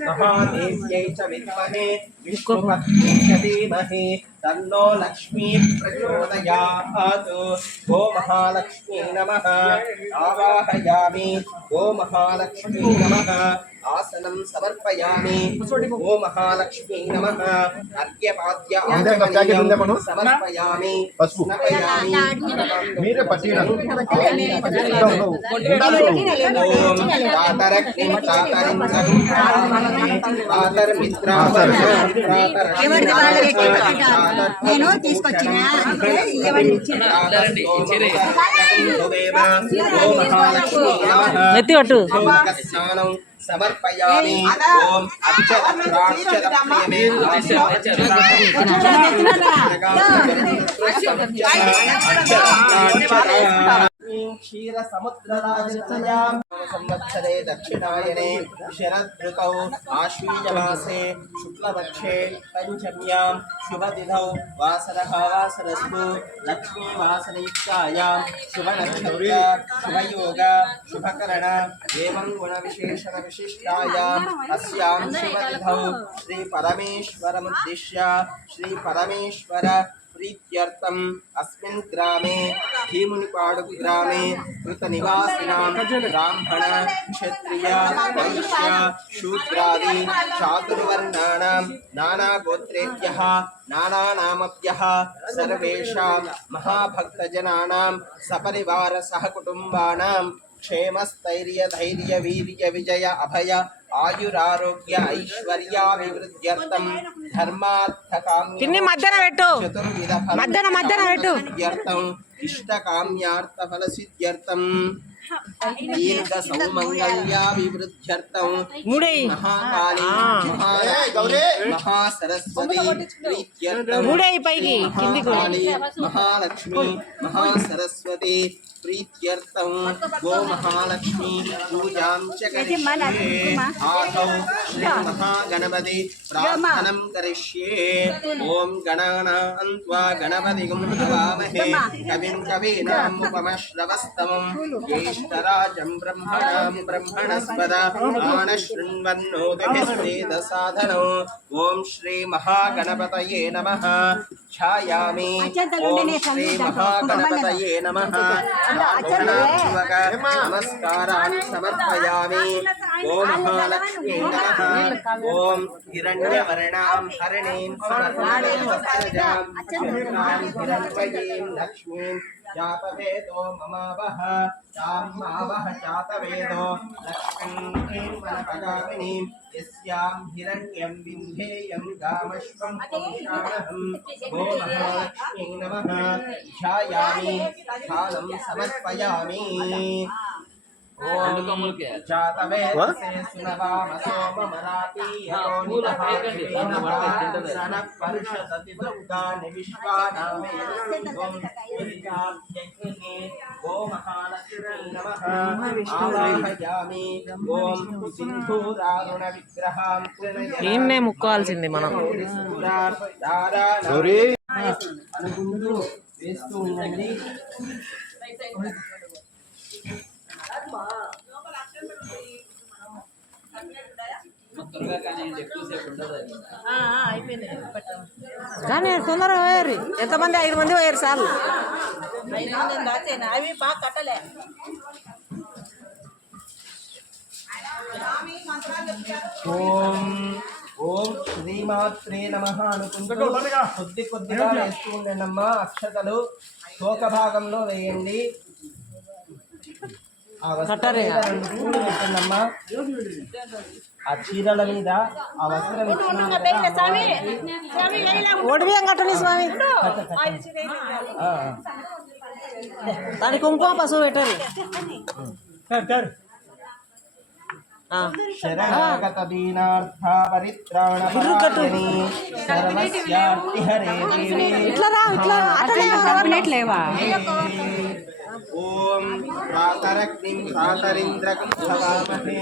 महादेव्यै च विद्महे विष्णुपत्न्यै च धीमहि तन्नो लक्ष्मी प्रचोदयात्। गो महालक्ष्मी नमः। आवाहयामि गो महालक्ष्मी नमः। आसनं समर्पयामि गो महालक्ष्मी नमः। अर्घ्यपाद्य आचमनीयं समर्पयामि स्नपयामि మీరే పట్టిన నేను తీసుకొచ్చిన ఎత్తి కొట్టు సమర్పయామి ఓం क्षीर समुद्रराजतनयां संवत्सरे दक्षिणायने शरदृतौ आश्वीजमासे शुक्लपक्षे पंचम्यां शुभतिथौ वासरः वासरस्तु लक्ष्मीवासरयुक्तायां शुभनक्षत्र शुभयोग शुभकरण एवं गुणविशेषणविशिष्टायाम् अस्यां शुभतिथौ श्रीपरमेश्वरमुद्दिश्य श्रीपरमेश्वर प्रीत्यर्थम् अस्मिन् ग्रामे भीमुनिपाडु ग्रामे कृतनिवासिनां ब्राह्मण क्षत्रिय वैश्य शूद्रादि चातुर्वर्णानां नानागोत्रेभ्यः नानानामभ्यः सर्वेषां महाभक्तजनानां सपरिवार सहकुटुम्बानां क्षेमस्थैर्य धैर्य वीर्य विजय अभय आयुरारोग्य ऐश्वर्याभिवृद्ध्यर्थं धर्मार्थकाम्य चतुर्विधफलसिद्ध्यर्थं इष्टकाम्यार्थफलसिद्ध्यर्थं दीर्घसौमङ्गल्याभिवृद्ध्यर्थं महाकाली महासरस्वती प्रीत्यर्थं महाकाली महालक्ष्मी महासरस्वती प्रीत्यर्थं गो महालक्ष्मी पूजां च करिष्ये। आदौ श्री महागणपति प्रार्थनं करिष्ये। ओम गणानां त्वा गणपतिं हवामहे कविं कवीनामुपमश्रवस्तमं ज्येष्ठराजं ब्रह्मणां ब्रह्मणस्पद आनशृण्वन्नोतिभिस्वेदसाधनो। ओम श्री महागणपतये नमः। ध्यायामि ओम श्री महागणपतये नमः। नमस्कारान् समर्पयामि। ओम महालक्ष्मी नमः। ओम हिरण्यवर्णां हरिणीं सुवर्णवस्त्रजां हिरण्मयीं लक्ष्मीं जातवेदो ममावह तामावह जातवेदो लक्ष्मीं वनपगामिनीं यस्यां हिरण्यं विन्धेयं गामश्वं पुरुषाणहं। गो महालक्ष्मी नमः। ध्यायामि स्थानं समर्पयामि। ओम जातवेदसे सुनवामसोममराती सनः पर्षदति दुर्गानि विश्वानामेवं गो महालक्ष्मी नमः। आवाहयामि ओम सिंधूरारुण विग्रहां ఈయన్నే ముక్కోవాల్సింది మనం. అనుకుంటూ వేస్తూ ఉండండి. కానీ తొందరగా పోయారు. ఎంతమంది? 5 మంది పోయారు సార్లు. అవి బాగా కట్టలే. ఓం ఓం శ్రీమాత్రే నమః అనుకుంటూ కొద్దిగా వేస్తూ ఉండండమ్మా. అక్షతలు తోక భాగంలో వేయండి. ఆ వస్త్రం మీద 2 పూలు పెట్టండమ్మా. ఆ చీరల మీద ఆ వస్త్రం ఒడిబియ్యం కట్టండి స్వామి. దాని కుంకుమ పసుపు పెట్టండి. శరణాగత దీనార్థ పరిత్రాణపరాయణి సర్వస్యార్తి హరే దేవి. ఓం ప్రాతరగ్నిం ప్రాతరింద్రకం భవామహే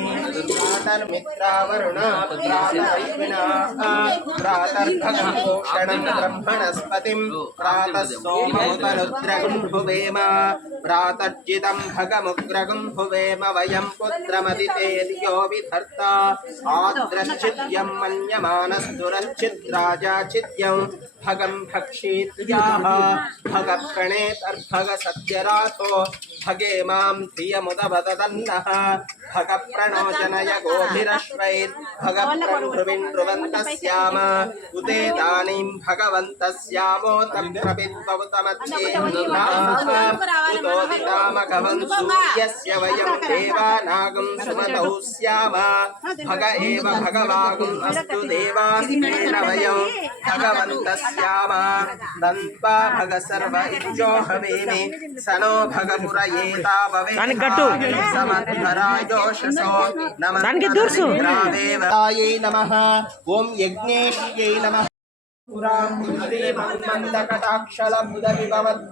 ప్రాతర్మిత్రావరుణ ప్రాతరైవినాః ప్రాతర్భగం పోషణం బ్రహ్మణస్పతిం ప్రాతః సోమోతరుద్రగం భువేమ భ్రాతర్జితం భగముగ్రగం హువేమ వయం పుత్రమదితే ధియో విధర్తా ఆద్రశ్చిద్యం మన్యమానస్తురశ్చిద్రాజాచిద్యం భగం భక్షీత్యాః భగ ప్రణేతర్భగ సత్యరాతో భగే మాం ధియముదవదన్నః భగ ప్రణోజనయ గోభిరశ్వైర్ భగ ప్రణృవిన్రువంతస్యామ ఉదేదానీం భగవంతస్యామోత ప్రవిద్వవుతమచ్చేన్నోదితామఘవం సూర్యస్య వయం దేవానాగం సుమతౌ స్యామ భగ ఏవ భగవాగుం అస్తు దేవాస్మేన వయం భగవంతస్యామ దంత్వా భగ సర్వ ఇజ్జో హవేమి సనో భగ పురయేతా భవే సమర్థరాజోషసో నమః నమః ఓం యజ్ఞేశ్యై నమః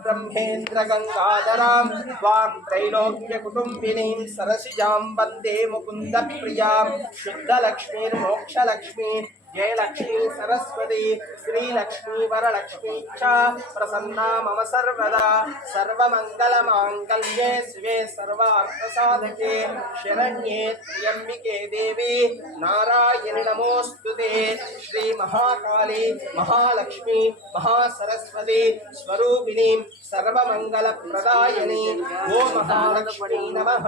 బ్రహ్మేంద్ర గంగాధరాం వాం త్రైలోక్య కుటుంబినీం సరసిజాం వందే ముకుంద ప్రియాం శుద్ధలక్ష్మీర్మోక్షలక్ష్మీ జయలక్ష్మీ సరస్వతి శ్రీలక్ష్మీ వరలక్ష్మీ చ ప్రసన్నా మమ సర్వదా సర్వమంగళమాంగళ్యే శివే సర్వార్థసాధకే శరణ్యే త్ర్యంబికే దేవి నారాయణి నమోస్తుతే శ్రీ మహాకాళీ మహాలక్ష్మి మహాసరస్వతి స్వరూపిణి సర్వమంగళప్రదాయని ఓ మహాలక్ష్మీ నమః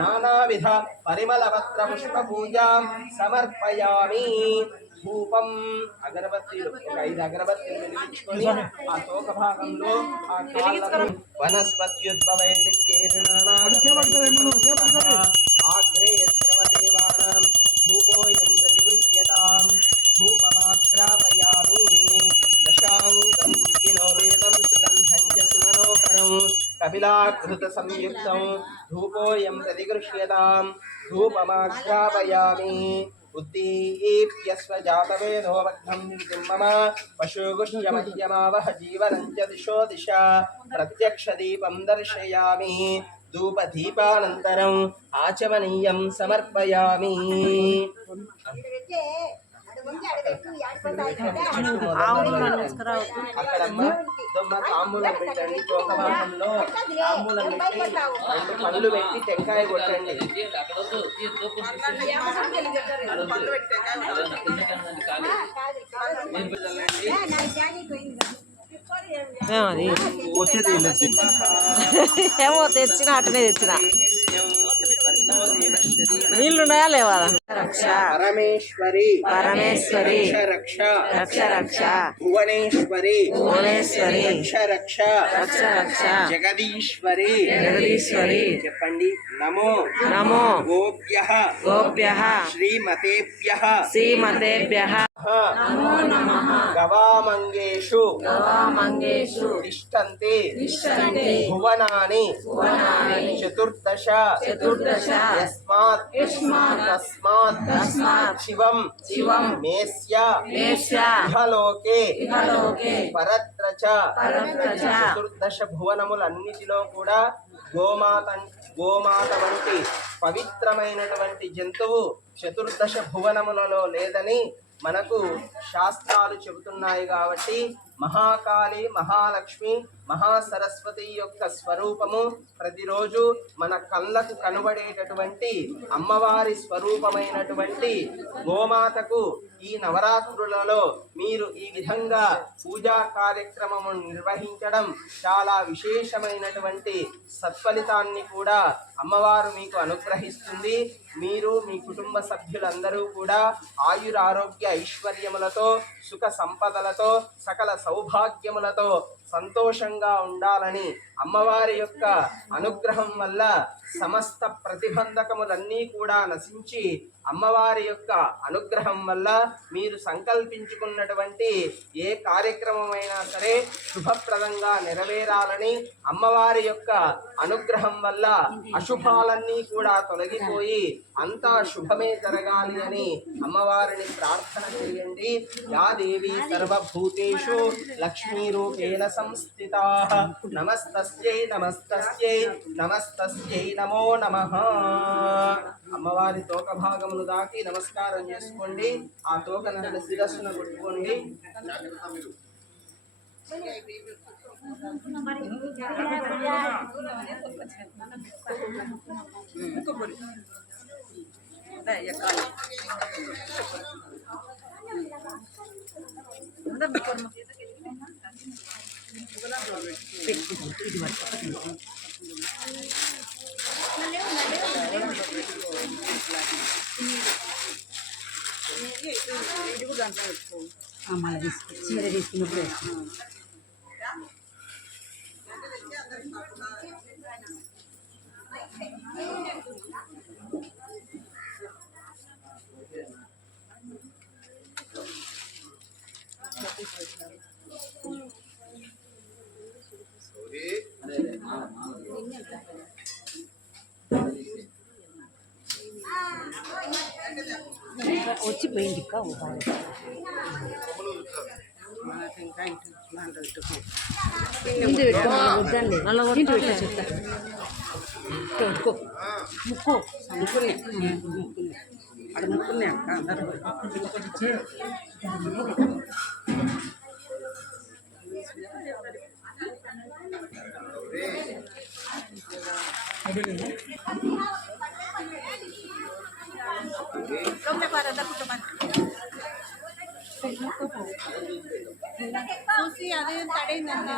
నానావిధ పరిమళపత్ర పుష్ప పూజాం సమర్పయామి ధూపం అగరబత్తీలు ఒక 5 అగరబత్తీలు వెలిగించుకొని ఆ తోక భాగంలో ఆ కాళ్ళను ఆగ్రే సర్వదేవానాం ధూపోయం ప్రతిగృహ్యతాం ధూపమాగ్రాపయామి దశాంగం కిలో వేదం సుగంధం చ సుమనోహరం కపిలాకృత సంయుక్తం ధూపోయం ప్రతిగృహ్యతాం ధూపమాగ్రాపయామి ఉద్దీప్యస్వ జాతవేదో వగ్నం మమ పశుగుష్యమధ్యమావహ జీవనం చ దిశో దిశ ప్రత్యక్ష దీపం దర్శయామి ధూపదీపానంతరం ఆచమనీయం సమర్పయామి అక్కడమ్మ దొమ్మ తాంబూలం పెట్టండి తోక భాగంలో తాంబూలం పెట్టి 2 పళ్ళు పెట్టి టెంకాయ కొట్టండి ఏమో తెచ్చిన అటనే తెచ్చిన నీళ్ళున్నాయా లేవా రక్ష పరమేశ్వరి పరమేశ్వరి రక్ష రక్ష రక్ష భువనేశ్వరి భువనేశ్వరి రక్ష రక్ష రక్ష రక్ష జగదీశ్వరి జగదీశ్వరి చెప్పండి నమో నమో గోభ్యః గోభ్యః శ్రీమతేభ్యః శ్రీమతేభ్యః నమో నమః గవామంగేషు గవామంగేషు తిష్టంతే తిష్టంతే భువనాని భువనాని చతుర్దశ చతుర్దశ యస్మాత్ తస్మాత్ శివం మేస్య ఇహలోకే పరత్ర చ చతుర్దశ భువనములన్నిటిలో కూడా గోమాత వంటి పవిత్రమైనటువంటి జంతువు చతుర్దశ భువనములలో లేదని మనకు శాస్త్రాలు చెబుతున్నాయి కాబట్టి మహాకాళి మహాలక్ష్మి మహాసరస్వతి యొక్క స్వరూపము ప్రతిరోజు మన కళ్ళకు కనబడేటటువంటి అమ్మవారి స్వరూపమైనటువంటి గోమాతకు ఈ నవరాత్రులలో మీరు ఈ విధంగా పూజా కార్యక్రమము నిర్వహించడం చాలా విశేషమైనటువంటి సత్ఫలితాన్ని కూడా అమ్మవారు మీకు అనుగ్రహిస్తుంది. మీరు మీ కుటుంబ సభ్యులందరూ కూడా ఆయురారోగ్య ఐశ్వర్యములతో సుఖ సంపదలతో సకల సౌభాగ్యములతో సంతోషంగా ఉండాలని అమ్మవారి యొక్క అనుగ్రహం వల్ల సమస్త ప్రతిబంధకములన్నీ కూడా నశించి అమ్మవారి యొక్క అనుగ్రహం వల్ల మీరు సంకల్పించుకున్నటువంటి ఏ కార్యక్రమమైనా సరే శుభప్రదంగా నెరవేరాలని అమ్మవారి యొక్క అనుగ్రహం వల్ల అశుభాలన్నీ కూడా తొలగిపోయి అంతా శుభమే జరగాలి అని అమ్మవారిని ప్రార్థన చేయండి. యా దేవి సర్వభూతేషు లక్ష్మీ రూపేణ సంస్థితా నమస్తస్యై నమస్తస్యై నమస్తస్యై నమో నమః. అమ్మవారి తోక భాగమును దాకి నమస్కారం చేసుకోండి. ఆ తోక శిరస్సును కొట్టుకోండి. మళ్ళీ తీసుకు చీర తీసుకున్నప్పుడు వచ్చి పోయింది ముక్కు అక్కడ ముక్కున్నాయి అక్క అందరూ చూసి అదే తడైందండి